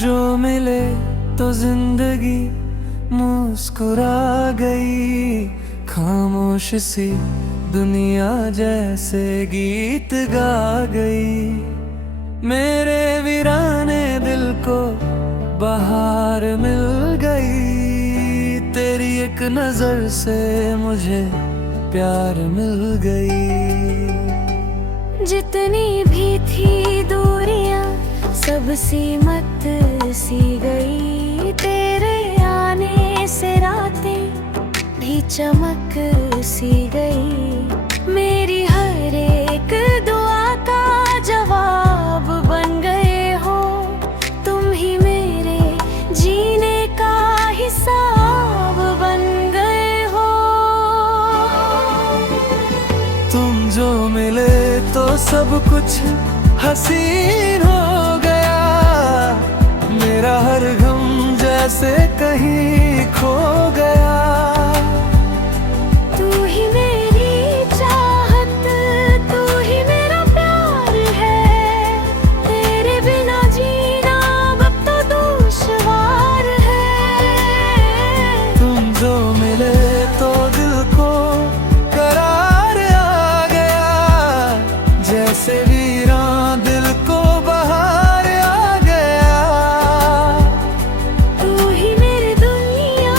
जो मिले तो जिंदगी मुस्कुरा गई। खामोश सी दुनिया जैसे गीत गा गई। मेरे वीराने दिल को बहार मिल गई। तेरी एक नजर से मुझे प्यार मिल गई। जितनी भी थी दूरियां सब सीमत सी गई। तेरे आने से रातें भी चमक सी गई। मेरी हर एक दुआ का जवाब बन गए हो। तुम ही मेरे जीने का हिसाब बन गए हो। तुम जो मिले तो सब कुछ हसीन हो गया। मेरा हर गम जैसे कहीं खो गया। तू ही मेरी चाहत, तू ही मेरा प्यार है। तेरे बिना जीना अब तो दुश्वार है। तुम जो मिले तो दिल को करार आ गया। जैसे वीरान दिल को बहार आ गया। तू ही मेरी दुनिया,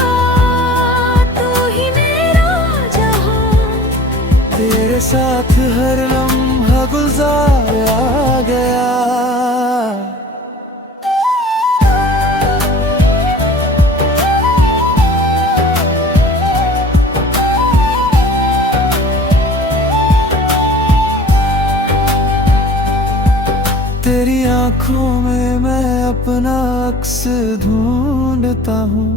तू ही मेरा जहां। तेरे साथ हर लम्हा गुजार आ गया। तेरी आंखों में मैं अपना अक्स ढूंढता हूँ।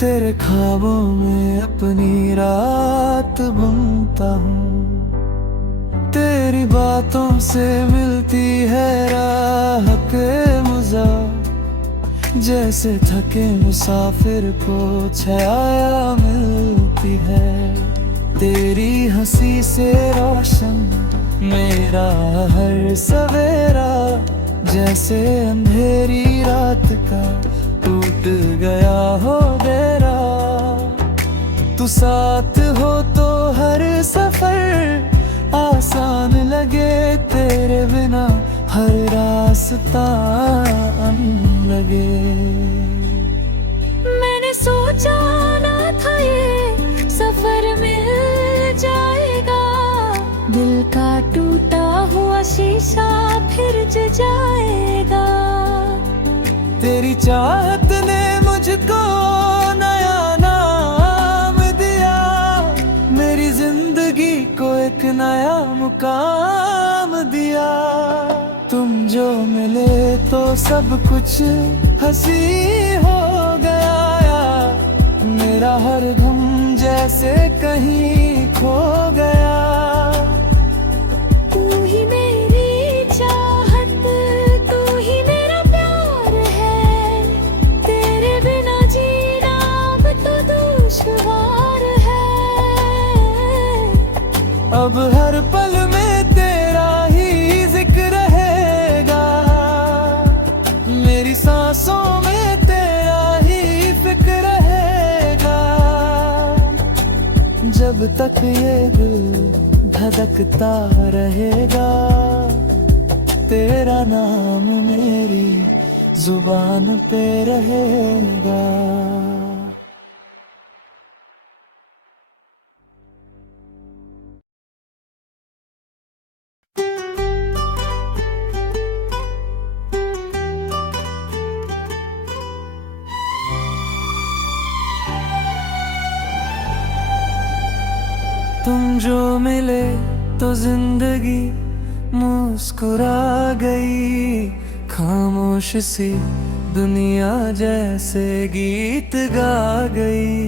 तेरे ख्वाबों में अपनी रात बुनता हूँ। तेरी बातों से मिलती है राह के मुझा। जैसे थके मुसाफिर को छाया मिलती है। तेरी हंसी से रोशन मेरा हर सवेरा। जैसे अंधेरी रात का टूट गया हो बेरा। तू साथ हो तो हर सफर आसान लगे। तेरे बिना हर रास्ता लगे। मैंने सोचा ना था ये सफर मिल जाएगा। दिल का टूटा हुआ शीशा फिर ज जाएगा। तेरी चाहत ने मुझको नया नाम दिया। मेरी जिंदगी को एक नया मुकाम दिया। तुम जो मिले तो सब कुछ हंसी हो गया। मेरा हर गम जैसे कहीं खो गया। तू ही मेरी चाहत, तू ही मेरा प्यार है। तेरे बिना जीना अब तो दुश्वार है। अब हर पल में तेरा ही जिक्र रहेगा। मेरी सांसों में तेरा ही फिक्र रहेगा। जब तक ये दिल धड़कता रहेगा। तेरा नाम मेरी जुबान पे रहेगा। तुम जो मिले तो जिंदगी मुस्कुरा गई। खामोश सी दुनिया जैसे गीत गा गई।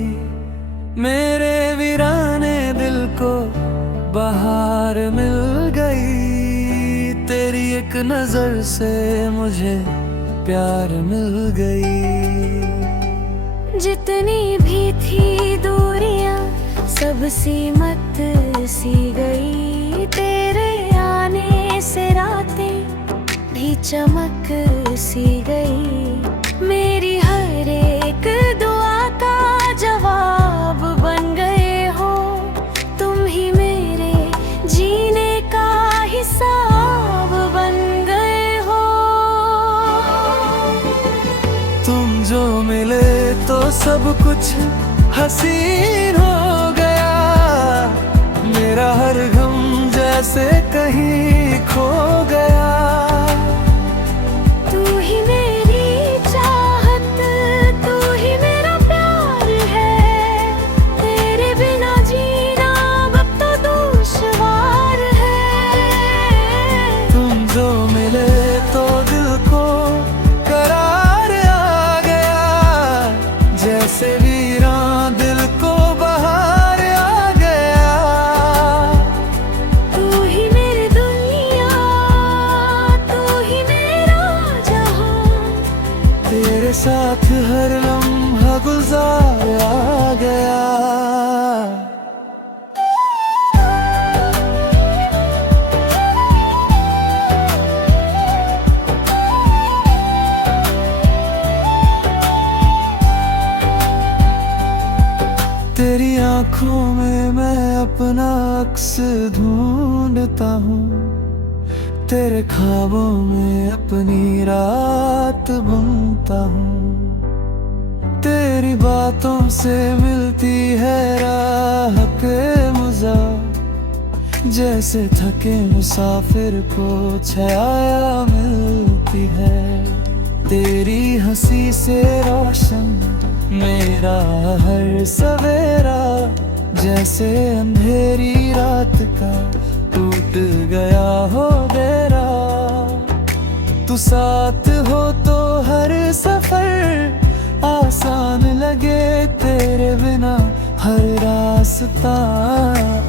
मेरे वीराने दिल को बहार मिल गई। तेरी एक नजर से मुझे प्यार मिल गई। जितनी भी थी दूरियां सब सीमत सी गई। तेरे आने से रातें भी चमक सी गई। मेरी हर एक दुआ का जवाब बन गए हो। तुम ही मेरे जीने का हिसाब बन गए हो। तुम जो मिले तो सब कुछ हसीन हो गया। मेरा हर गम जैसे कहीं खो गया। तू ही मेरी चाहत, तू ही मेरा प्यार है। तेरे बिना जीना अब तो दुश्वार है। तुम जो मिले तो दिल को करार आ गया। जैसे वीरान दिल को बहार आ गया। तू ही मेरी दुनिया, तू ही मेरा जहां। तेरे साथ हर लम्हा गुजारा गया। तेरी आंखों में मैं अपना अक्स ढूंढता हूँ। तेरे ख्वाबों में अपनी रात बुनता हूँ। तेरी बातों से मिलती है राह के मुझा। जैसे थके मुसाफिर को छाया मिलती है। तेरी हंसी से रोशन मेरा हर सवेरा। जैसे अंधेरी रात का टूट गया हो डेरा। तू साथ हो तो हर सफर आसान लगे। तेरे बिना हर रास्ता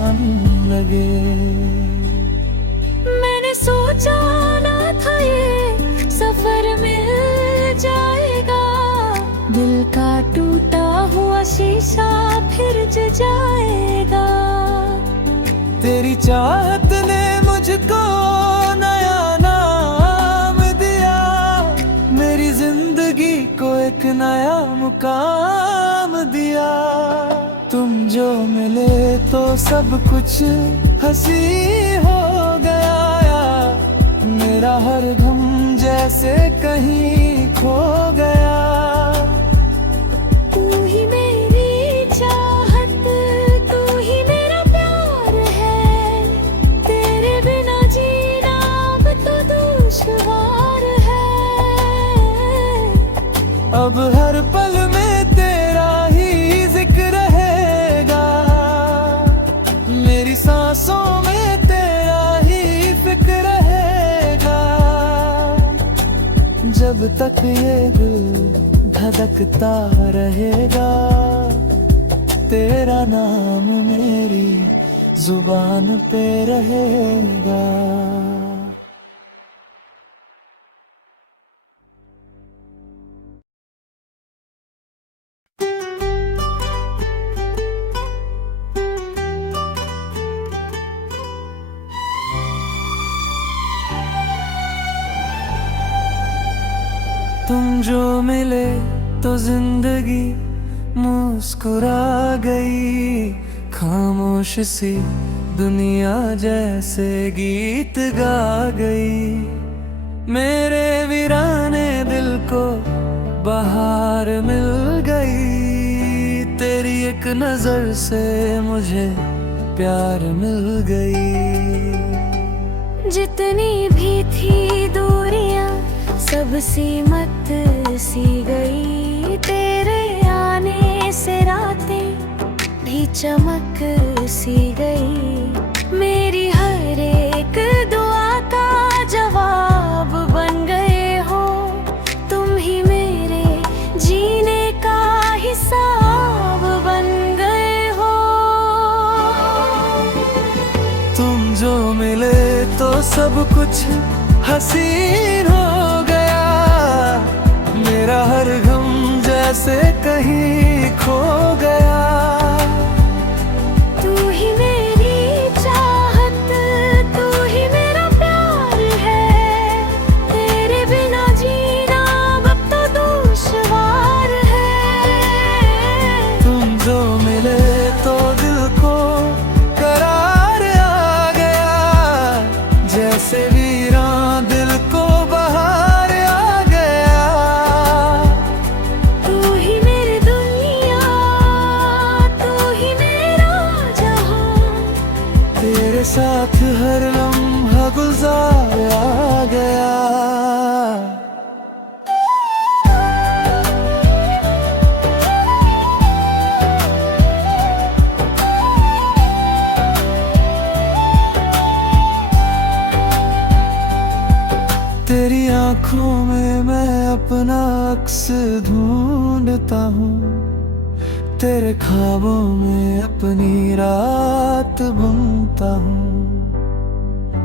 अन लगे। मैंने सोचा ना था ये सफर मिल जाएगा। दिल का टूटा हुआ शीशा फिर ज जाएगा। तेरी चाहत ने मुझको नया नाम दिया। मेरी जिंदगी को एक नया मुकाम दिया। तुम जो मिले तो सब कुछ हंसी हो गया। मेरा हर गम जैसे कहीं खो गया। तू ही मेरी चाहत, तू ही मेरा प्यार है। तेरे बिना जीना अब तो दुश्वार है। अब हर पल में तेरा ही जिक्र रहेगा। मेरी सांसों में तेरा ही फिक्र रहेगा। जब तक ये दिल धड़कता रहेगा। तेरा नाम मेरी जुबान पे रहेगा। तुम जो मिले तो जिंदगी मुस्कुरा गई। खामोश सी दुनिया जैसे गीत गा गई। मेरे वीराने दिल को बहार मिल गई। तेरी एक नजर से मुझे प्यार मिल गई। जितनी भी थी दूरियां सब सीमत सी गई। तेरे आने से रातें भी चमक सी गई। मेरी हर एक दुआ का जवाब बन गए हो। तुम ही मेरे जीने का हिसाब बन गए हो। तुम जो मिले तो सब कुछ हसीन हो गया। मेरा हर गम जैसे कहीं खो गया। तू ही मेरी चाहत, तू ही मेरा प्यार है। साथ हर लम्हा गुजारा गया। तेरी आंखों में मैं अपना अक्स ढूंढता हूँ, तेरे ख्वाबों में अपनी रात बुनता हूँ।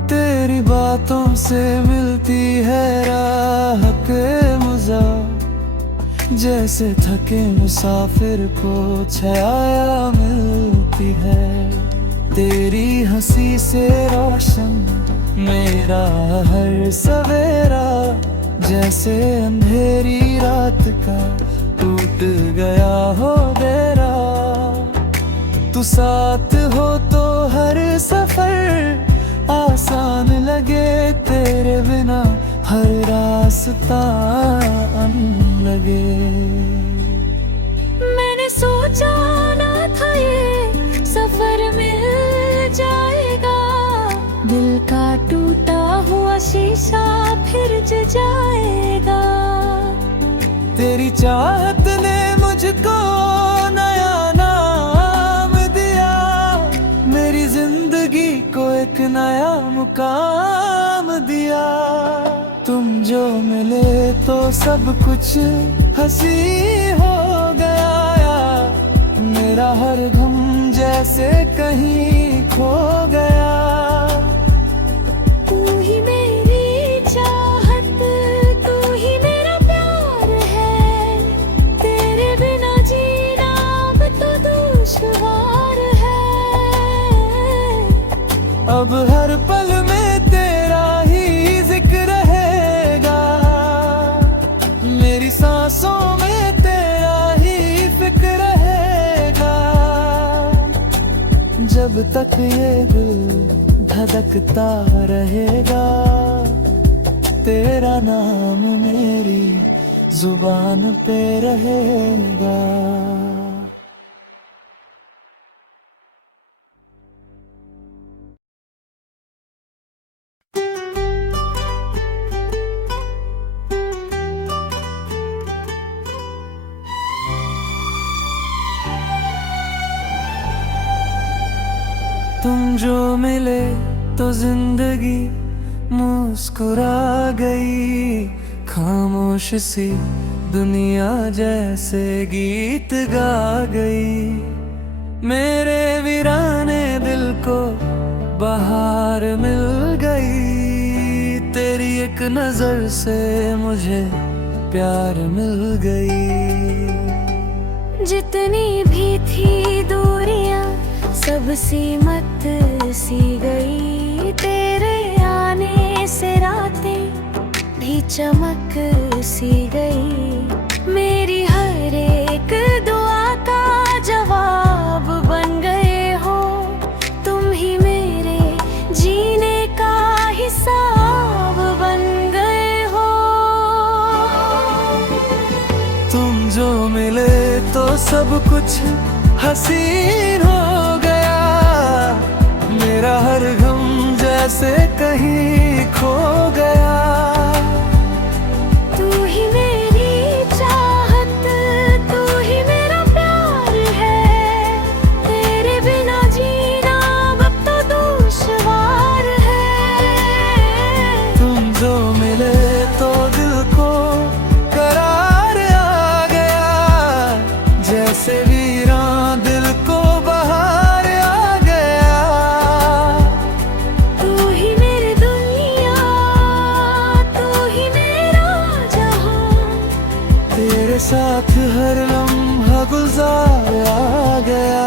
तेरी बातों से मिलती है राह के मुझा, जैसे थके मुसाफिर को छाया मिलती है। तेरी हंसी से रोशन मेरा हर सवेरा, जैसे अंधेरी रात का टूट गया हो डेरा। तू साथ हो तो हर सफर आसान लगे, तेरे बिना हर रास्ता लगे। मैंने सोचा ना था ये सफर मिल जाएगा, दिल का टूटा हुआ शीशा फिर जल जाएगा। तेरी चाहत ने मुझको नया नाम दिया, मेरी जिंदगी को एक नया मुकाम दिया। तुम जो मिले तो सब कुछ हंसी हो गया, मेरा हर गम जैसे कहीं खो गया। अब हर पल में तेरा ही जिक्र रहेगा, मेरी सांसों में तेरा ही फिक्र रहेगा। जब तक ये दिल धड़कता रहेगा, तेरा नाम मेरी जुबान पे रहेगा। तुम जो मिले तो जिंदगी मुस्कुरा गई, खामोश सी दुनिया जैसे गीत गा गई। मेरे वीराने दिल को बहार मिल गई, तेरी एक नजर से मुझे प्यार मिल गई। जितनी भी थी दूरियां सब सीमत सी गई, तेरे आने से रातें भी चमक सी गई। मेरी हर एक दुआ का जवाब बन गए हो, तुम ही मेरे जीने का हिसाब बन गए हो। तुम जो मिले तो सब कुछ हसीन हो गया, मेरा हर गम जैसे कहीं खो गया। तू ही मेरी चाहत, तू ही मेरा प्यार है, तेरे बिना जीना अब तो दुश्वार है। तुम जो मिले तो दिल को करार आ गया, जैसे वीरान दिल को बहार आ गया। तू ही मेरी दुनिया, तू ही मेरा जहां, तेरे साथ हर लम्हा गुजारा गया।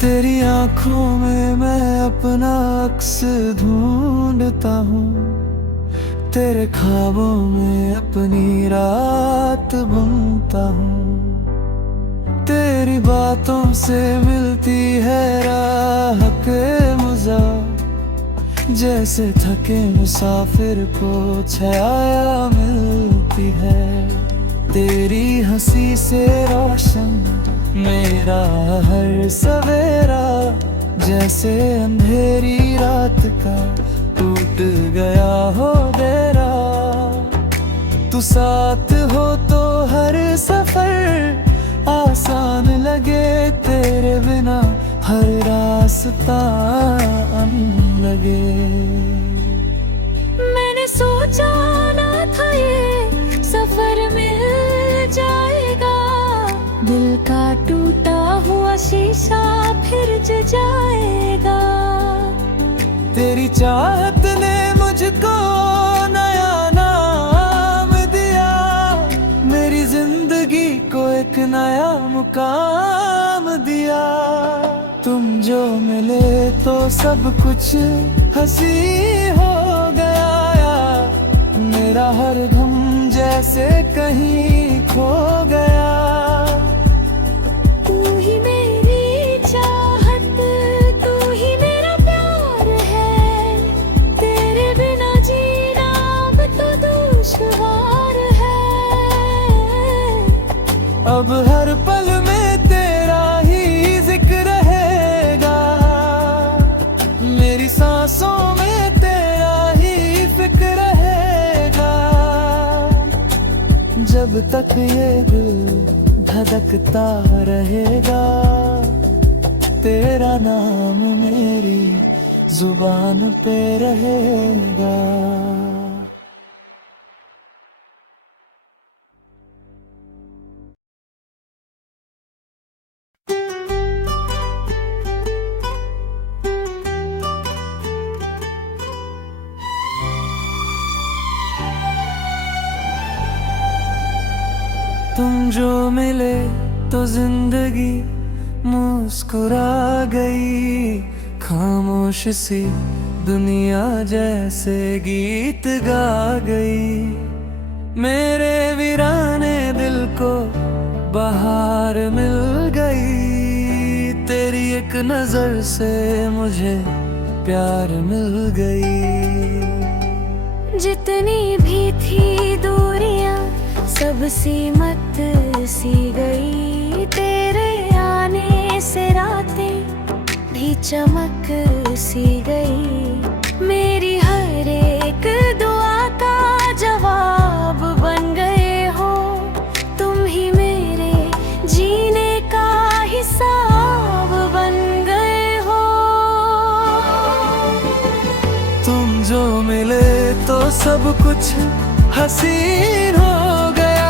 तेरी आंखों में मैं अपना अक्स ढूंढता हूँ, तेरे ख्वाबों में अपनी रात बुनता हूँ। तेरी बातों से मिलती है राह के मुझा, जैसे थके मुसाफिर को छाया मिलती है। तेरी हंसी से रोशन मेरा हर सवेरा, जैसे अंधेरी रात का टूट गया हो डेरा। तू साथ हो तो हर सफर आसान लगे, तेरे बिना हर रास्ता अन लगे। मैंने सोचा ना था ये सफर मिल जाएगा, दिल का टूटा हुआ शीशा फिर ज जाएगा। तेरी चाहत ने मुझको नया नाम दिया, मेरी जिंदगी को एक नया मुकाम दिया। तुम जो मिले तो सब कुछ हंसी हो गया, मेरा हर गम जैसे कहीं खो गया। तू ही मेरी चाहत, तू ही मेरा प्यार है, तेरे बिना जीना अब तो दुश्वार है। अब हर पल में तेरा ही जिक्र रहेगा, मेरी सांसों में तेरा ही फिक्र रहेगा। जब तक ये दिल धड़कता रहेगा, तेरा नाम मेरी जुबान पे रहेगा। तुम जो मिले तो जिंदगी मुस्कुरा गई, खामोश सी दुनिया जैसे गीत गा गई। मेरे वीराने दिल को बहार मिल गई, तेरी एक नजर से मुझे प्यार मिल गई। जितनी भी थी दूरियां सब सीमत सी गई, तेरे आने से रातें भी चमक सी गई। मेरी हर एक दुआ का जवाब बन गए हो, तुम ही मेरे जीने का हिसाब बन गए हो। तुम जो मिले तो सब कुछ हसीन हो गया,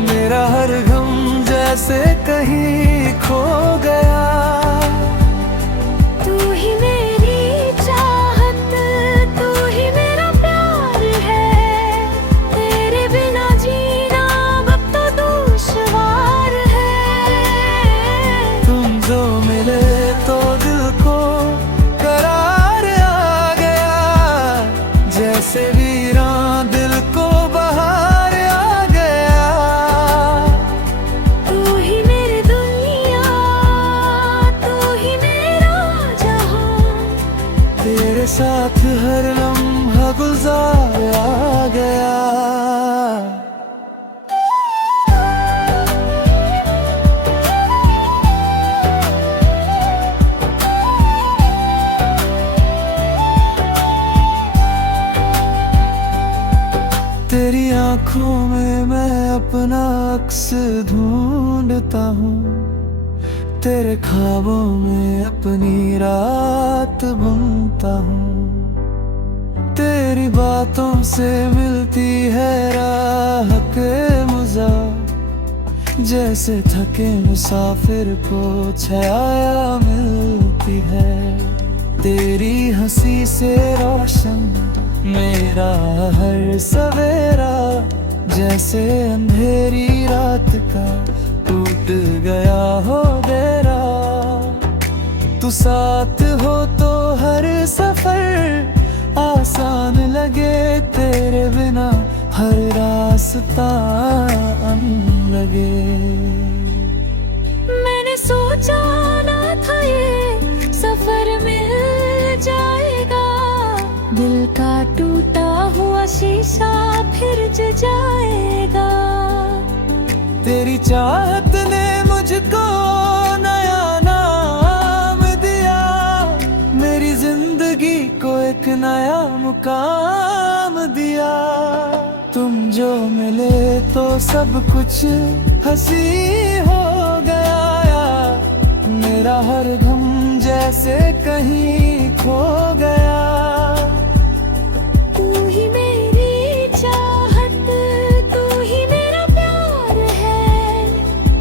मेरा हर गम जैसे कहीं खो गया। तू ही मेरी चाहत, तू ही मेरा प्यार है, तेरे बिना जीना अब तो दुश्वार है। तुम जो मिले तो दिल को करार आ गया, जैसे वीरान दिल को बहार आ गया। तू ही मेरी दुनिया, तू ही मेरा जहां, तेरे साथ हर लम्हा गुजार आ गया। तेरी आंखों में मैं अपना अक्स ढूंढता हूँ, तेरे ख्वाबों में अपनी रात बुनता हूँ। तेरी बातों से मिलती है राहत मुझे, जैसे थके मुसाफिर को छाया मिलती है। तेरी हंसी से रोशन मेरा हर सवेरा, जैसे अंधेरी रात का टूट गया हो डेरा। तू साथ हो तो हर सफर आसान लगे, तेरे बिना हर रास्ता अन लगे। मैंने सोचा ना था ये सफर मिल जाएगा, हुआ शीशा फिर जल जाएगा। तेरी चाहत ने मुझको नया नाम दिया, मेरी जिंदगी को एक नया मुकाम दिया। तुम जो मिले तो सब कुछ हंसी हो गया, मेरा हर गम जैसे कहीं खो गया। तू ही मेरी चाहत, तू ही मेरा प्यार है,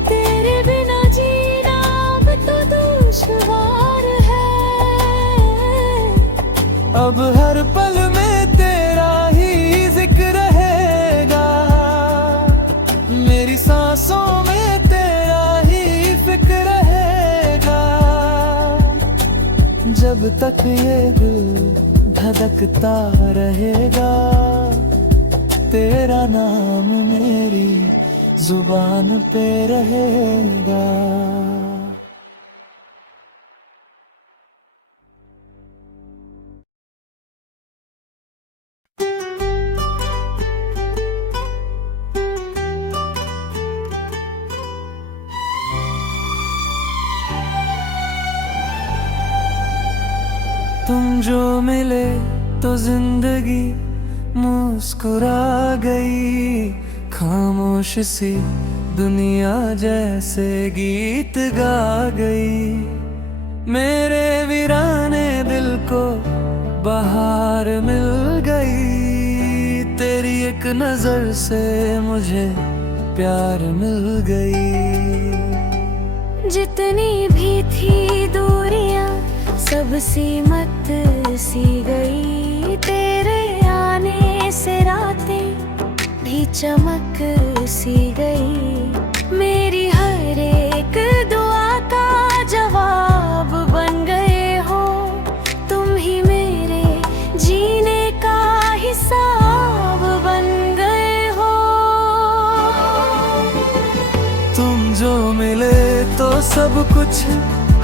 तेरे बिना जीना अब तो दुश्वार है। अब हर पल में तेरा ही जिक्र रहेगा, मेरी सांसों में तेरा ही फिक्र रहेगा। जब तक ये दिल धड़कता रहेगा, तेरा नाम मेरी जुबान पे रहेगा। तुम जो मिले तो जिंदगी मुस्कुरा गई, खामोश सी दुनिया जैसे गीत गा गई। मेरे वीराने दिल को बहार मिल गई, तेरी एक नजर से मुझे प्यार मिल गई। जितनी भी थी दूरियां सब सीमत सी गई, तेरे आने से रातें भी चमक सी गई। मेरी हर एक दुआ का जवाब बन गए हो, तुम ही मेरे जीने का हिसाब बन गए हो। तुम जो मिले तो सब कुछ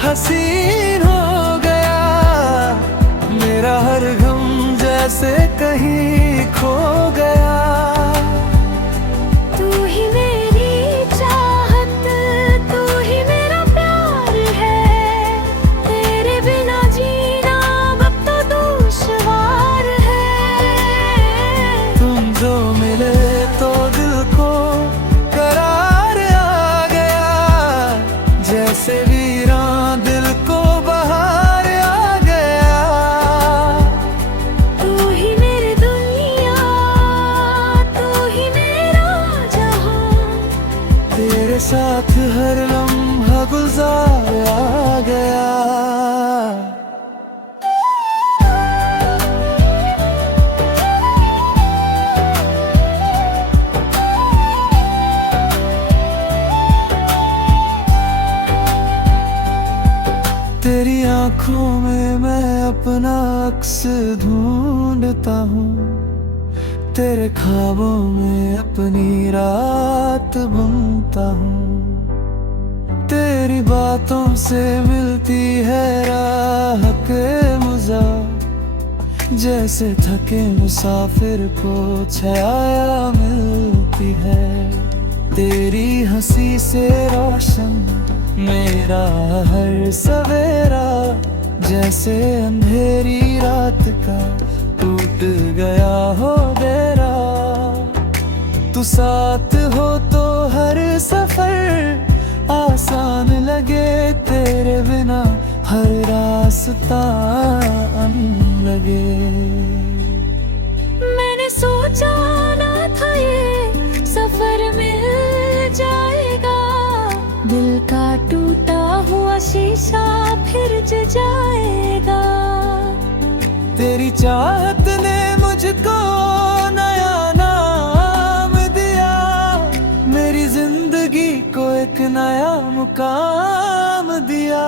हसीन हो गया, मेरा हर गम जैसे कहीं खो गया। तू ही मेरी चाहत, तू ही मेरा प्यार है, तेरे बिना जीना अब तो दुश्वार है। तुम जो मिले तो दिल को करार आ गया, जैसे वीरान दिल को बहार आ गया। तू ही मेरी दुनिया, तू ही मेरा जहां, तेरे साथ हर लम्हा गुजारा गया। तेरी आंखों में मैं अपना अक्स ढूंढता हूँ, तेरे ख्वाबों में अपनी रात बुनता हूँ। तेरी बातों से मिलती है राहत मुझे, जैसे थके मुसाफिर को छाया मिलती है। तेरी हंसी से रोशन मेरा हर सवेरा, जैसे अंधेरी रात का टूट गया हो डेरा। तू साथ हो तो हर सफर आसान लगे, तेरे बिना हर रास्ता लगे। मैंने सोचा ना था ये सफर मिल जाएगा, दिल का टूटा हुआ शीशा फिर जल जाएगा। तेरी चाहत ने मुझको नया नाम दिया, मेरी जिंदगी को एक नया मुकाम दिया।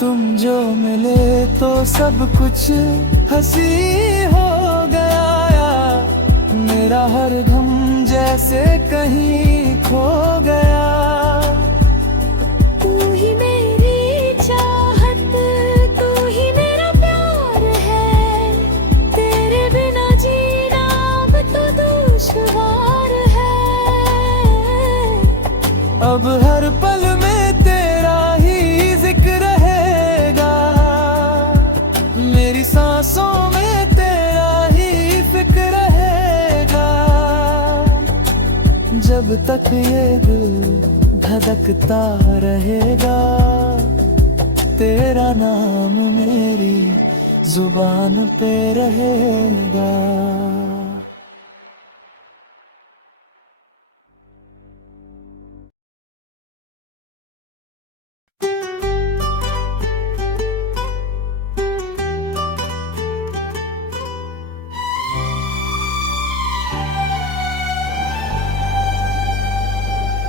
तुम जो मिले तो सब कुछ हंसी हो गया, मेरा हर गम जैसे कहीं खो गया। तू ही मेरी चाहत, तू ही मेरा प्यार है, तेरे बिना जीना जब तक ये दिल धड़कता रहेगा, तेरा नाम मेरी जुबान पे रहेगा।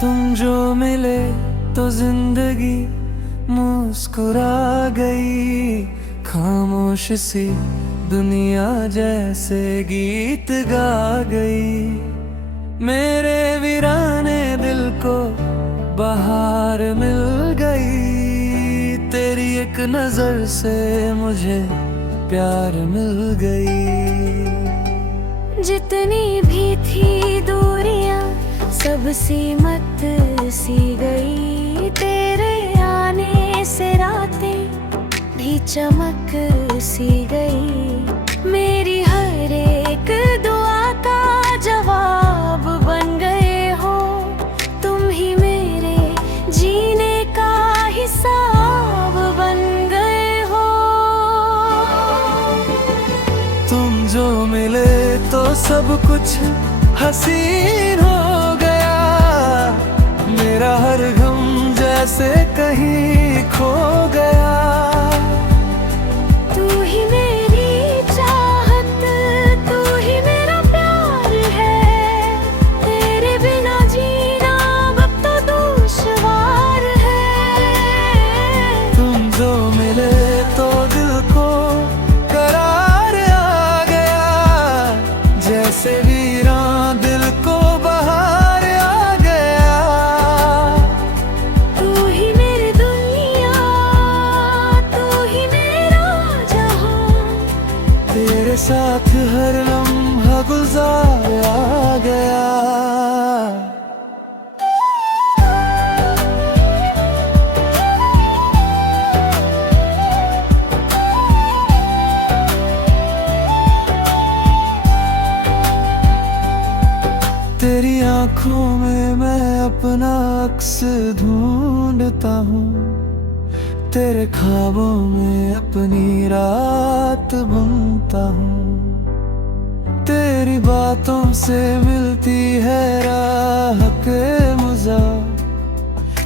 तुम जो मिले तो जिंदगी मुस्कुरा गई, खामोश सी दुनिया जैसे गीत गा गई। मेरे वीराने दिल को बहार मिल गई, तेरी एक नजर से मुझे प्यार मिल गई। जितनी भी थी दूरियां सब सीमत सी गई, तेरे आने से रातें भी चमक सी गई। मेरी हर एक दुआ का जवाब बन गए हो, तुम ही मेरे जीने का हिसाब बन गए हो। तुम जो मिले तो सब कुछ हसीन हो गया, मेरा हर गम जैसे कहीं खो गया। तू ही मेरी चाहत, तू ही मेरा प्यार है, तेरे बिना जीना अब तो दुश्वार है। तुम जो मिले तो दिल को करार आ गया, जैसे वीरान दिल को बहार आ गया। तू ही मेरी दुनिया, तू ही मेरा जहां, तेरे साथ हर लम्हा गुजार आ गया। तेरी आंखों में मैं अपना अक्स ढूंढता हूँ, तेरे ख्वाबों में अपनी रात बुनता हूँ। तेरी बातों से मिलती है राह के मजा,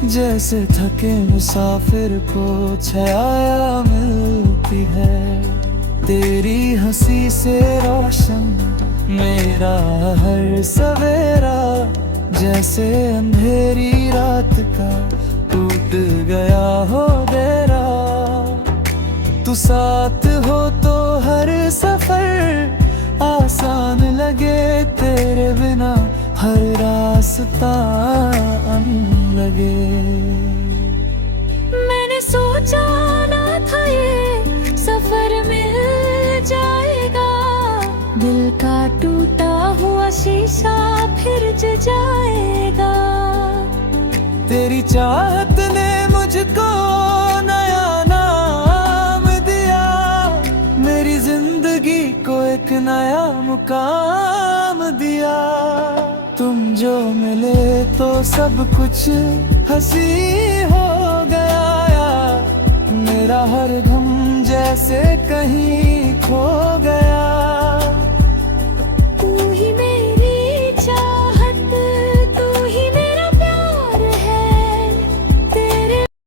जैसे थके मुसाफिर को छाया मिलती है। तेरी हंसी से रोशन मेरा हर सवेरा, जैसे अंधेरी रात का टूट गया हो डेरा। तू साथ हो तो हर सफर आसान लगे, तेरे बिना हर रास्ता लगे। मैंने सोचा ना था ये सफर मिल जाएगा, दिल का टूटा हुआ शीशा फिर ज जाएगा। तेरी चाहत ने मुझको नया नाम दिया, मेरी जिंदगी को एक नया मुकाम दिया। तुम जो मिले तो सब कुछ हंसी हो गया, मेरा हर गम जैसे कहीं